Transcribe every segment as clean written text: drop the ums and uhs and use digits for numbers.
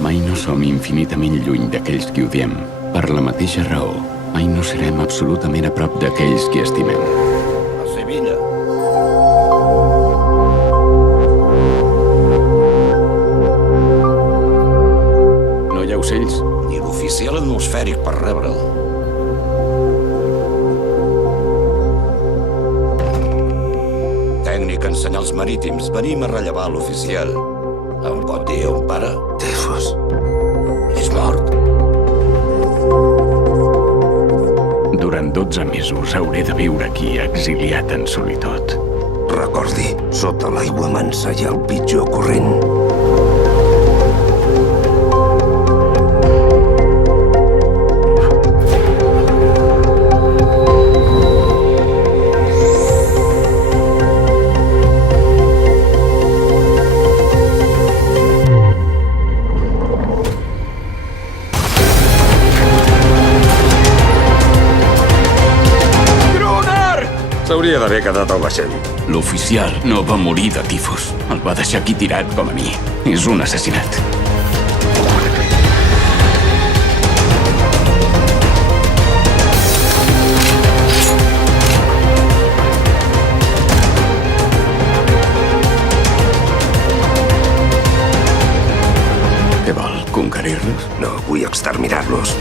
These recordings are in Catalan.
Mai no som infinitament lluny d'aquells qui odiem. Per la mateixa raó, mai no serem absolutament a prop d'aquells qui estimem. A Sevilla. No hi ha ocells? Ni l'oficial atmosfèric per rebre'l. Tècnic en senyals marítims. Venim a rellevar l'oficial. Em pot dir on para? Tifus. És mort. Durant 12 mesos hauré de viure aquí, exiliat en solitud. Recordi, sota l'aigua mansa hi ha el pitjor corrent. S'hauria d'haver quedat al vaixell. L'oficial no va morir de tifus. El va deixar aquí tirat com a mi. És un assassinat. Què vol, conquerir-los? No, vull exterminar-los.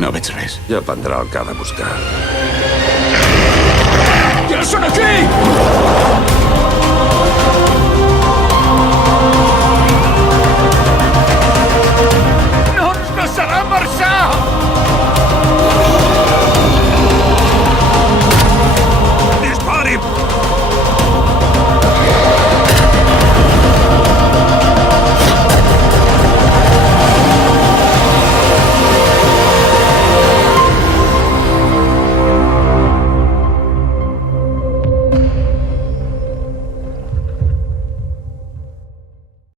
No veig res. Ja prendrà el que ha de buscar. Ja són aquí!